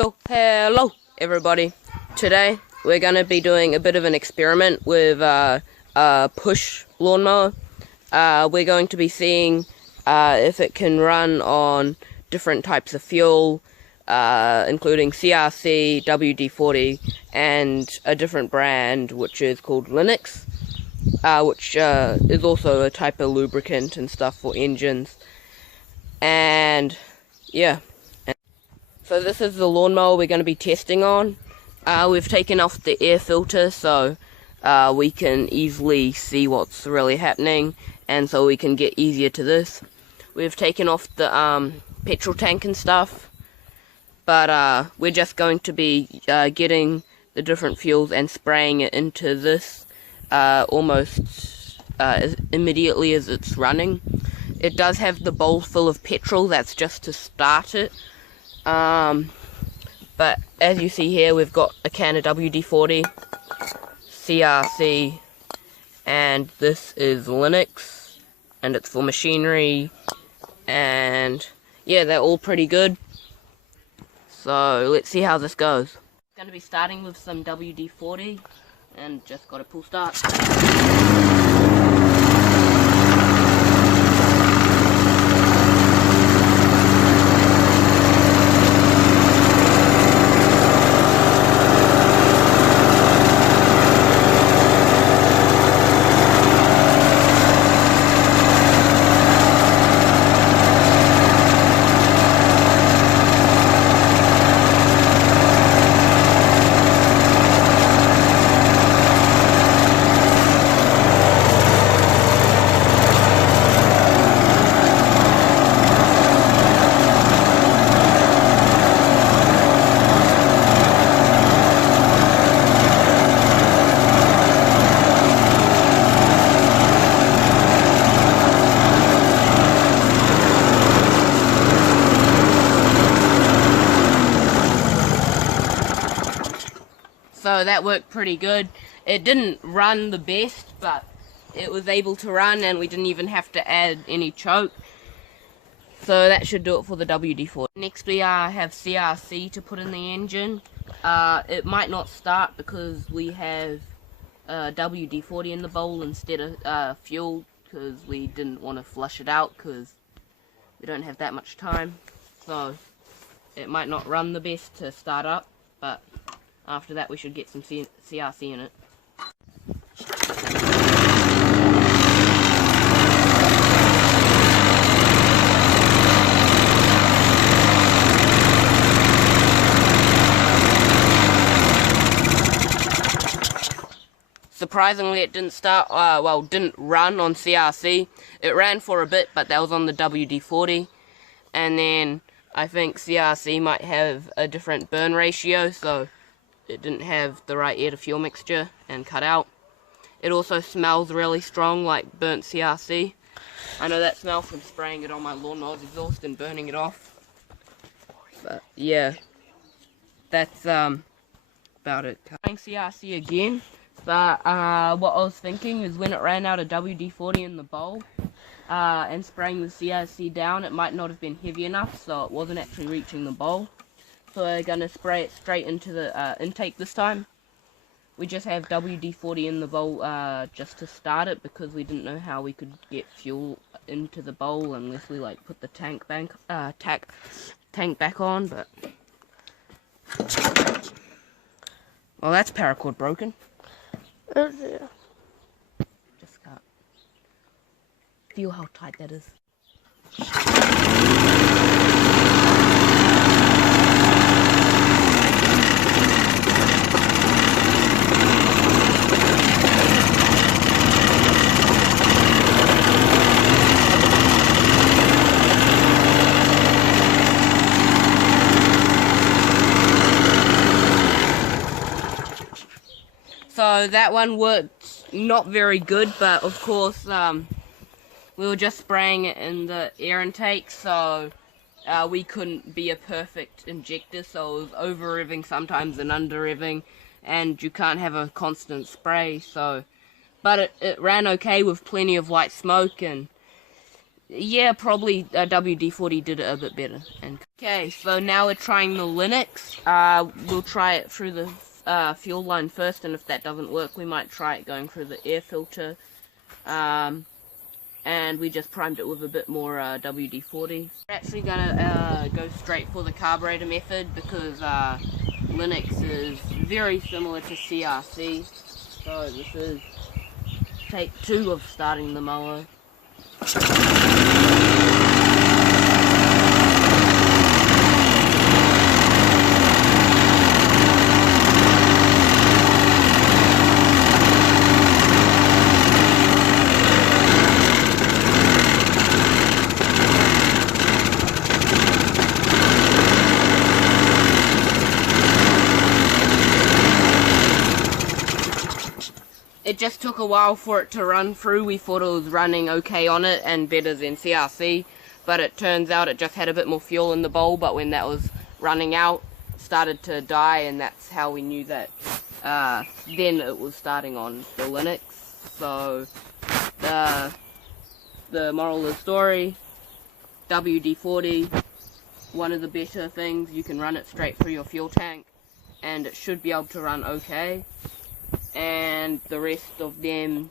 So, hello everybody. Today we're going to be doing a bit of an experiment with a push lawnmower. We're going to be seeing if it can run on different types of fuel, including CRC, WD-40, and a different brand which is called Linux, which is also a type of lubricant and stuff for engines. And yeah. So this is the lawnmower we're going to be testing on. We've taken off the air filter so we can easily see what's really happening, and so we can get easier to this. We've taken off the petrol tank and stuff, but we're just going to be getting the different fuels and spraying it into this almost as immediately as it's running. It does have the bowl full of petrol, that's just to start it. But as you see here, we've got a can of WD-40, CRC, and this is Linux, and it's for machinery, and yeah, they're all pretty good. So let's see how this goes. I'm going to be starting with some WD-40, and just got a pull start. So that worked pretty good. It didn't run the best, but it was able to run, and we didn't even have to add any choke. So that should do it for the WD-40. Next we have CRC to put in the engine. It might not start because we have WD-40 in the bowl instead of fuel, because we didn't want to flush it out because we don't have that much time. So it might not run the best to start up, but after that we should get some CRC in it. Surprisingly, it didn't start, didn't run on CRC. It ran for a bit, but that was on the WD-40. And then I think CRC might have a different burn ratio, so it didn't have the right air to fuel mixture and cut out. It also smells really strong, like burnt CRC. I know that smell from spraying it on my lawnmower's exhaust and burning it off. But yeah, that's about it. Trying CRC again, but what I was thinking is when it ran out of WD-40 in the bowl and spraying the CRC down, it might not have been heavy enough, so it wasn't actually reaching the bowl. So we're going to spray it straight into the intake this time. We just have WD-40 in the bowl just to start it, because we didn't know how we could get fuel into the bowl unless we put the tank back on. But well, that's paracord broken. Oh dear. Just can't feel how tight that is. So that one worked not very good, but of course we were just spraying it in the air intake, so we couldn't be a perfect injector, so it was over revving sometimes and under revving, and you can't have a constant spray. So, but it ran okay with plenty of white smoke, and Yeah, probably WD-40 did it a bit better. Okay, so now we're trying the Linux. We'll try it through the fuel line first, and if that doesn't work, we might try it going through the air filter. And we just primed it with a bit more WD-40. We're actually gonna go straight for the carburetor method because Linux is very similar to CRC. So this is take 2 of starting the mower. It just took a while for it to run through. We thought it was running okay on it and better than CRC, but it turns out it just had a bit more fuel in the bowl, but when that was running out, it started to die, and that's how we knew that then it was starting on the Linux. So the moral of the story, WD-40, one of the better things. You can run it straight through your fuel tank and it should be able to run okay. And the rest of them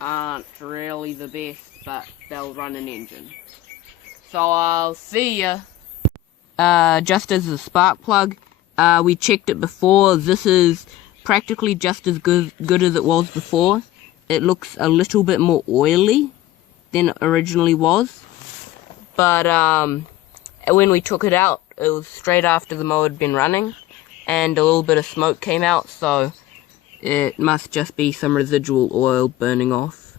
aren't really the best, but they'll run an engine. So I'll see ya. Just as a spark plug, we checked it before. This is practically just as good as it was before. It looks a little bit more oily than it originally was, but when we took it out, it was straight after the mower had been running, and a little bit of smoke came out, so it must just be some residual oil burning off.